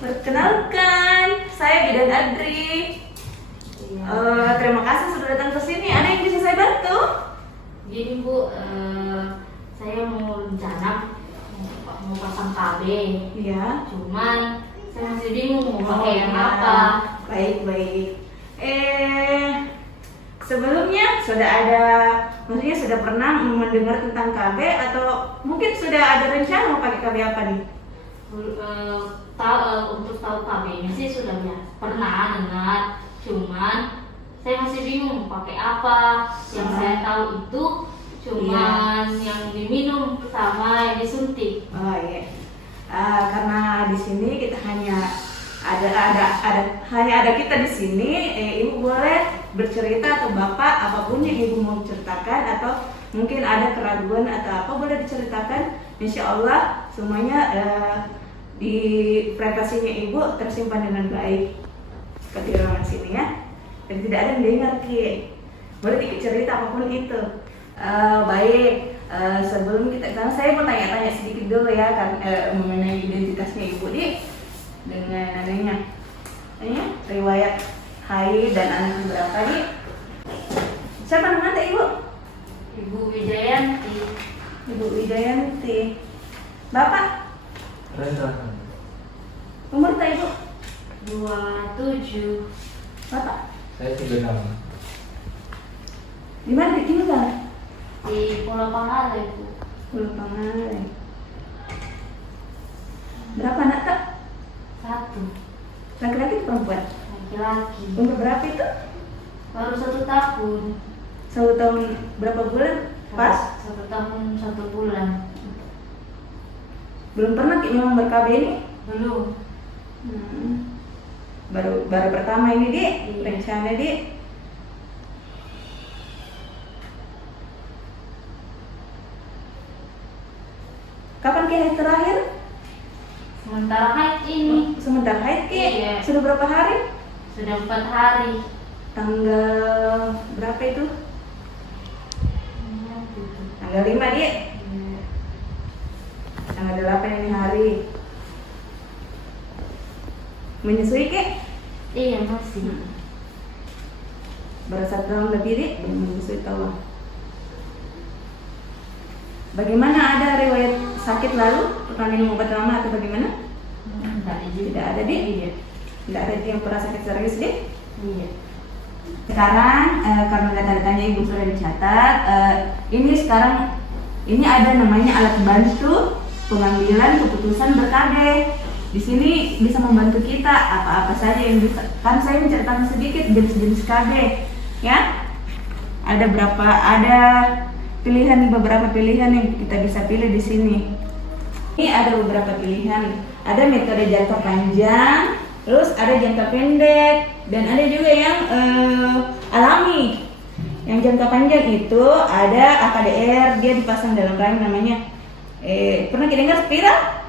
Perkenalkan, saya Bidan Adri. Terima kasih sudah datang ke sini. Ada yang bisa saya bantu? Gini Bu, saya mau rencana mau pasang KB. Iya. Cuman saya masih bingung mau pakai yang apa. Baik. Sebelumnya maksudnya sudah pernah mendengar tentang KB atau mungkin sudah ada rencana mau pakai KB apa nih? Untuk tahu KB-nya sih sudah ya pernah dengar. Cuman saya masih bingung mau pakai apa. Yang saya tahu itu cuman yang diminum sama yang disuntik. Oh iya. Karena di sini kita hanya ada kita di sini. Ibu boleh bercerita atau bapak apapun yang ibu mau ceritakan atau mungkin ada keraguan atau apa boleh diceritakan. Insya Allah semuanya di privasinya ibu tersimpan dengan baik seperti ruangan sini ya. Dan tidak ada yang dengar Ki. Boleh cerita apapun itu. Baik. Sebelum kita karena saya mau tanya-tanya sedikit dulu ya kan mengenai identitasnya ibu di dengan adanya riwayat haid dan anak berapa nih? Siapa namanya ibu? Ibu Wijayanti. Ibu Wijayanti. Bapak? Rendra. Umur tak ibu? 27. Bapak? Saya 36. Di mana tinggal? Di Pulau Pangalengan Bu. Pulau Pangalengan. Berapa anak tak? 1. Laki-laki atau perempuan? Laki-laki. Umur berapa itu? Baru 1 tahun. 1 tahun berapa bulan? Pas? 1 tahun 1 bulan. Belum pernah Ki memang ber-KB ini? Belum. Baru pertama ini Dik, Iya. rencana Dik. Kapan Ki haid terakhir? Sementara haid ini Sebentar haid Ki? Iya. Sudah berapa hari? sudah 4 hari. Tanggal berapa itu? Tanggal 5 Dik. Tanggal 8 ini hari. Menyusui Ki? Iya masih. Baru 1 tahun lebih Dik, belum menyusui tahu. Bagaimana, ada riwayat sakit lalu? Pernah minum obat lama atau bagaimana? Tidak ada Dik? Iya. Tidak ada yang pernah sakit serius Dik? Iya. Sekarang karena data-datanya ibu sudah dicatat, ini ada namanya alat bantu pengambilan keputusan ber-KB. Di sini bisa membantu kita apa-apa saja yang bisa. Kan saya menceritakan sedikit jenis-jenis KB, ya. Ada beberapa pilihan yang kita bisa pilih di sini. Ini ada beberapa pilihan. Ada metode jangka panjang, terus ada jangka pendek, dan ada juga yang alami. Yang jangka panjang itu ada AKDR, dia dipasang dalam rahim namanya. Pernah kita dengar spiral?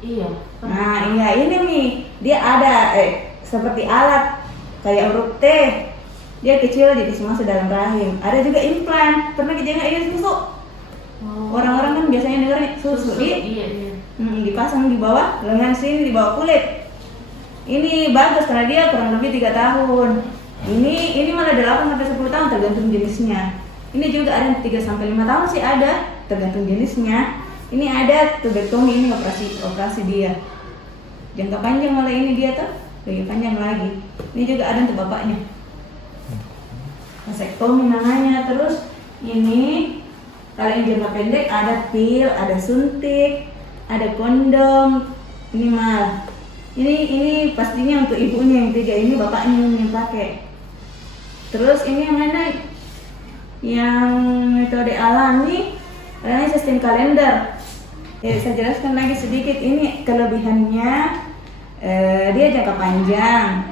Iya. Nah, iya ini nih, dia ada seperti alat kayak huruf T. Dia kecil jadi masuk dalam rahim. Ada juga implan. Pernah kita dengar ini susu? Orang-orang kan biasanya dengar susu. Iya. Dipasang di bawah lengan sini, di bawah kulit. Ini bagus karena dia kurang lebih 3 tahun. Ini malah 8 sampai 10 tahun tergantung jenisnya. Ini juga ada 3 sampai 5 tahun sih ada, tergantung jenisnya. Ini ada tubektomi, ini operasi dia. Jangka panjang malah ini dia tuh, lebih panjang lagi. Ini juga ada untuk bapaknya. Vasektomi namanya. Terus ini kalau yang jangka pendek ada pil, ada suntik, ada kondom. Ini pastinya untuk ibunya yang 3, ini bapaknya yang pakai. Terus ini yang mana? Yang metode alami, ini sistem kalender. Saya jelaskan lagi sedikit. Ini kelebihannya, dia jangka panjang.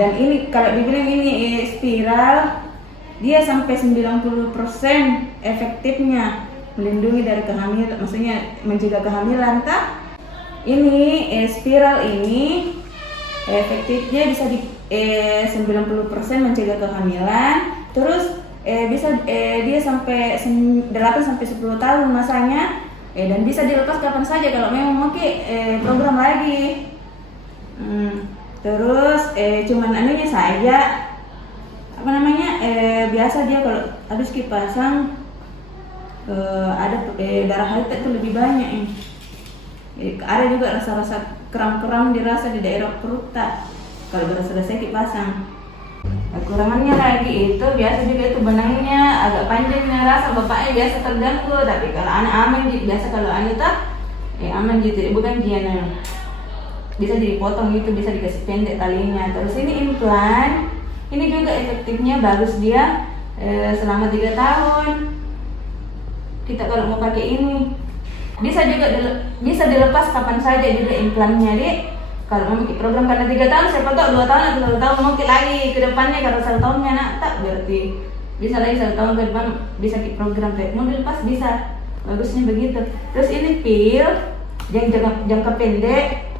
Dan ini kalau dibilang ini spiral, dia sampai 90% efektifnya melindungi dari kehamilan, maksudnya mencegah kehamilan tak? Ini spiral ini efektifnya bisa di 90% mencegah kehamilan. Terus dia sampai 8 sampai 10 tahun masanya, dan bisa dilepas kapan saja kalau memang mau program lagi. Terus cuman anunya saja apa namanya biasa dia kalau habis dipasang ada darah haid itu lebih banyak ini. Ada juga rasa-rasa kram-kram dirasa di daerah perut tak kalau sudah selesai dipasang. Kekurangannya lagi itu biasa juga itu benangnya agak panjangnya, rasa bapaknya biasa terganggu, tapi kalau anak aman biasa kalau anak tak aman gitu, bukan giana bisa dipotong gitu, bisa dikasih pendek talinya. Terus ini implan, ini juga efektifnya bagus dia selama 3 tahun. Kita kalau mau pakai ini bisa juga bisa dilepas kapan saja juga implannya dek. Kalau mau bikin program karena 3 tahun, siapa tahu 2 tahun atau 1 tahun mungkin lagi ke depannya karena 1 tahunnya nak tak berarti bisa lagi 1 tahun ke depan bisa bikin program kayak mau dilepas bisa, bagusnya begitu. Terus ini pil yang jangka pendek,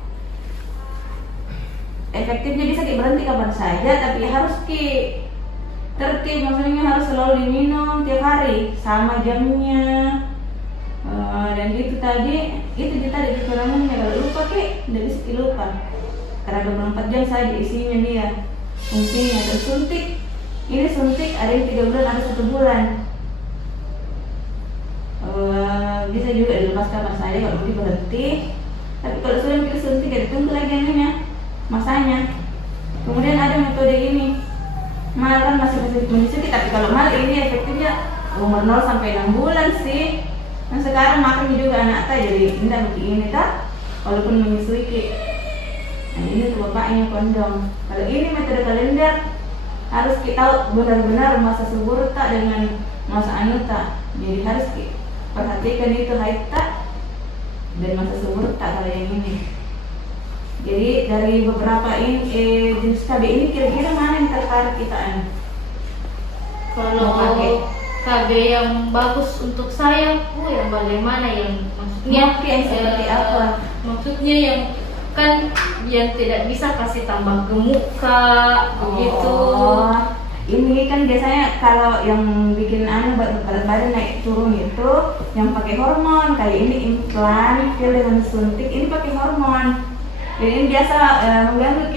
efektifnya bisa berhenti kapan saja tapi harus tertib, maksudnya harus selalu diminum tiap hari sama jamnya. Dan itu tadi kekurangannya kalau lupa tidak bisa dilupa karena 24 jam saja isinya dia. Mungkin ada suntik, ini suntik ada yang 3 bulan ada 1 bulan. Bisa juga dilepas kapan saja kalau berhenti. Tapi kalau sudah mikir suntik ya tunggu lagi anunya masanya. Kemudian ada metode ini mal kan masih menyusui, tapi kalau mal ini efektifnya umur 0 sampai 6 bulan sih. Nah sekarang makan juga anak tak jadi tidak begini tak walaupun menyusui nah ini tuh bapaknya kondom. Kalau ini metode kalender harus kita tahu benar-benar masa subur tak dengan masa anu tak, jadi harus perhatikan itu haid tak dan masa subur tak kalau yang ini. Jadi dari beberapa ini jenis KB ini kira-kira mana yang tertarik kita Kalau KB yang bagus untuk saya, yang bagaimana yang maksudnya seperti apa? Maksudnya yang kan yang tidak bisa kasih tambah gemuk kak, begitu. Ini kan biasanya kalau yang bikin berat badan naik turun itu yang pakai hormon, kayak ini implan, pil dengan suntik, ini pakai hormon. Jadi ini biasa mengganggu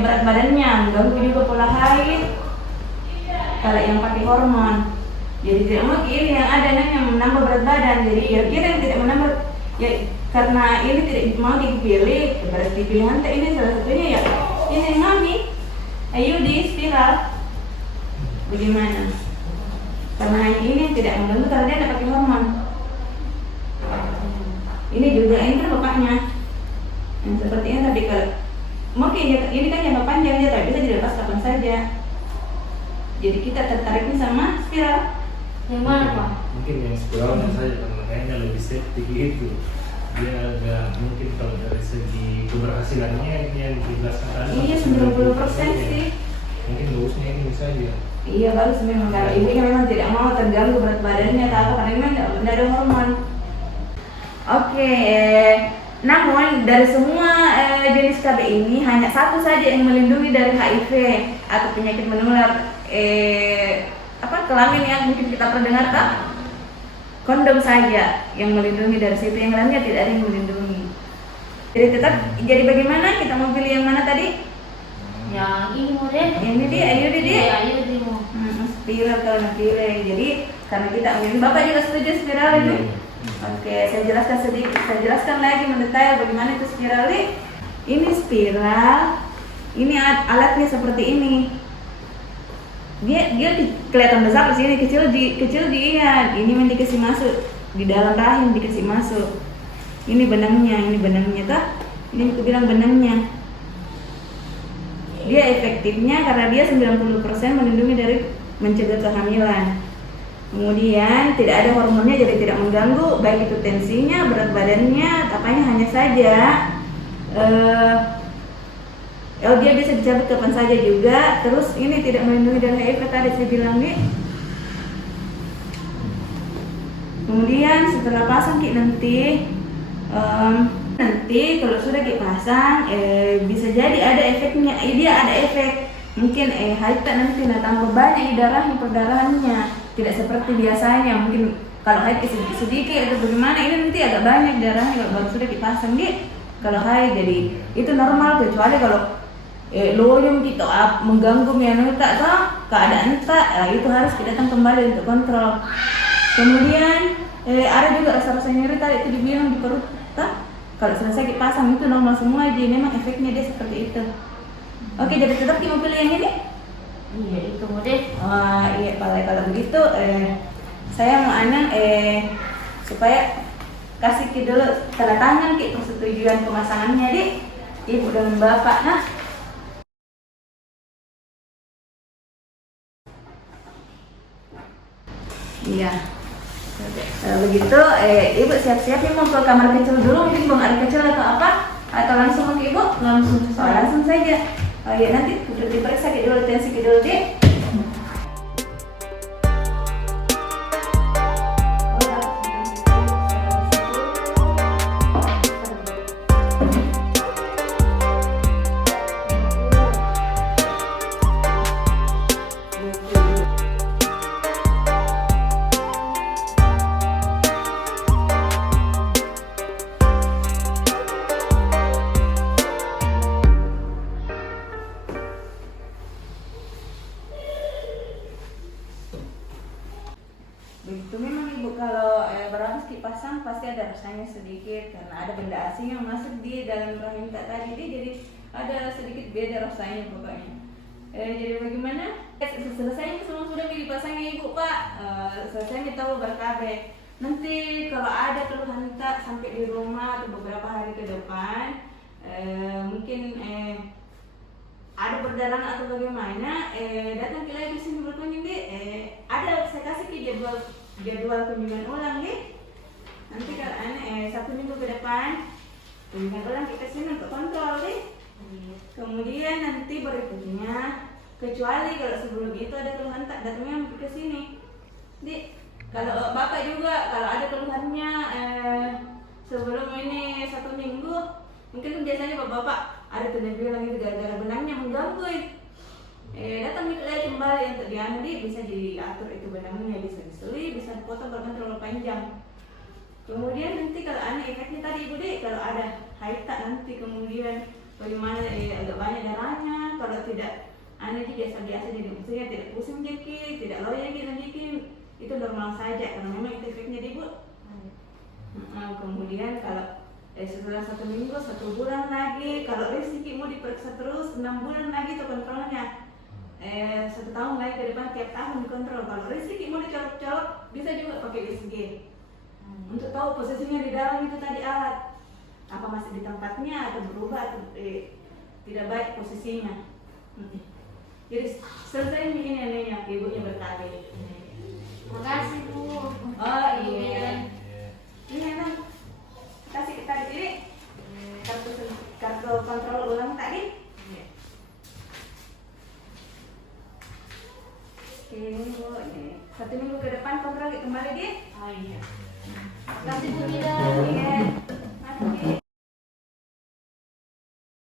berat badannya, mengganggu juga pola haid. Kalau yang pakai hormon, jadi tidak mau ini yang ada yang menambah berat badan. Jadi ya kita yang tidak menambah ya karena ini tidak mau dipilih, berarti pilihan ini salah satunya ya ini mami IUD spiral. Bagaimana? Karena ini tidak mengganggu karena dia ada pakai hormon. Ini juga ini kan bapaknya yang seperti ini, tapi kalau mungkin ini kan jangka panjang dia tapi bisa dilepas kapan saja. Jadi kita tertariknya sama spiral. Yang mana pak? Mungkin yang spiralnya saja karena kayaknya lebih safety gitu. Dia agak mungkin kalau dari segi keberhasilannya ini yang dijelaskan tadi. Iya 90% sih. Mungkin bagusnya ini saja. Iya bagus memang kalau ibunya memang tidak mau terganggu berat badannya atau apa karena memang tidak ada hormon. Oke, namun dari semua jenis KB ini hanya satu saja yang melindungi dari HIV atau penyakit menular kelamin yang mungkin kita pernah dengar tak? Kondom saja yang melindungi dari situ, yang lainnya tidak ada yang melindungi. Jadi bagaimana kita mau pilih yang mana tadi? Yang ini model. Ini dia, Ayo mau. Spiral kalau nak pilih. Jadi karena kita ambil, Bapak juga setuju spiral itu? Oke, saya jelaskan lagi mendetail bagaimana itu spiral ini. Ini spiral, ini alatnya seperti ini. Dia kelihatan besar di sini, kecil dia. Ini yang dikasih masuk di dalam rahim, dikasih masuk. Ini benangnya tak? Ini aku bilang benangnya. Dia efektifnya karena dia 90% melindungi dari mencegah kehamilan. Kemudian tidak ada hormonnya, jadi tidak mengganggu baik itu tensinya, berat badannya, apanya, hanya saja dia bisa dicabut kapan saja juga. Terus ini tidak melindungi dari HIV tadi saya bilang nih. Kemudian setelah pasang nanti kalau sudah dipasang bisa jadi ada efeknya. Dia ada efek mungkin haid nanti tambah banyak di darahnya, perdarahannya tidak seperti biasanya. Mungkin kalau haid sedikit atau bagaimana, ini nanti agak banyak darahnya kalau baru sudah dipasang kalau high. Jadi itu normal, kecuali kalau loyong gitu mengganggu yang tak tahu keadaan tak, itu harus kita datang kembali untuk kontrol. Kemudian ada juga rasa-rasa nyeri tadi itu dibilang di perut tak. Kalau selesai dipasang itu normal semua, jadi memang efeknya dia seperti itu. Oke, jadi tetap kita mau pilih yang ini. Iya, itu model. Iya, kalau begitu saya mau supaya kasih ke dulu tanda tangan ke persetujuan pemasangannya dik, ibu dengan bapak. Nah, iya. Begitu, ibu siap-siap nih mau ke kamar kecil dulu, mungkin buang air kecil atau apa, atau langsung ke ibu? Langsung saja. Oh iya, nanti diperiksa ke dulu, tensi ke dulu dik. Begitu memang ibu, kalau berhabis dipasang pasti ada rasanya sedikit karena ada benda asing yang masuk di dalam rahim tak tadi, jadi ada sedikit beda rasanya pokoknya. Jadi bagaimana? Selesai semua sudah dipasangnya ibu pak, selesai kita berkabe. Nanti kalau ada keluhan tak sampai di rumah atau beberapa hari ke depan, mungkin ada berdarah atau bagaimana, datang ke lagi sini berkunjung deh. Ada saya kasih ke jadwal kunjungan ulang deh. Nanti kalau 1 minggu ke depan kunjungan ulang kita sini untuk kontrol deh. Kemudian nanti berikutnya, kecuali kalau sebelum itu ada keluhan tak, datangnya ke sini. Dik, kalau bapak juga kalau ada keluhannya sebelum ini 1 minggu, mungkin kan biasanya bapak ada tuh bilang itu gara-gara benangnya mengganggu. Datang lagi kembali untuk diambil, bisa diatur itu benangnya, bisa diseli, bisa dipotong bahkan terlalu panjang. Kemudian nanti kalau aneh efeknya tadi ibu dek, kalau ada haid tak nanti kemudian bagaimana agak banyak darahnya, kalau tidak aneh biasa-biasa jadi maksudnya tidak pusing dikit, tidak loyang dikit, itu normal saja karena memang itu efeknya ibu. Kemudian kalau setelah 1 minggu, 1 bulan lagi, kalau risiko mau diperiksa terus 6 bulan lagi itu kontrolnya. 1 tahun lagi ke depan tiap tahun dikontrol. Kalau risiko mau dicolok-colok bisa juga pakai USG untuk tahu posisinya di dalam itu tadi alat apa masih di tempatnya atau berubah atau tidak baik posisinya. Jadi selesai ini neneknya, ibunya berkali. Makasih bu. Oh iya. Ini memang kasih kita di sini kartu kontrol ulang tadi. Oke, ini bu, ini 1 minggu ke depan kontrol kembali dia. Oh iya. Makasih bu Mida. Iya. Makasih.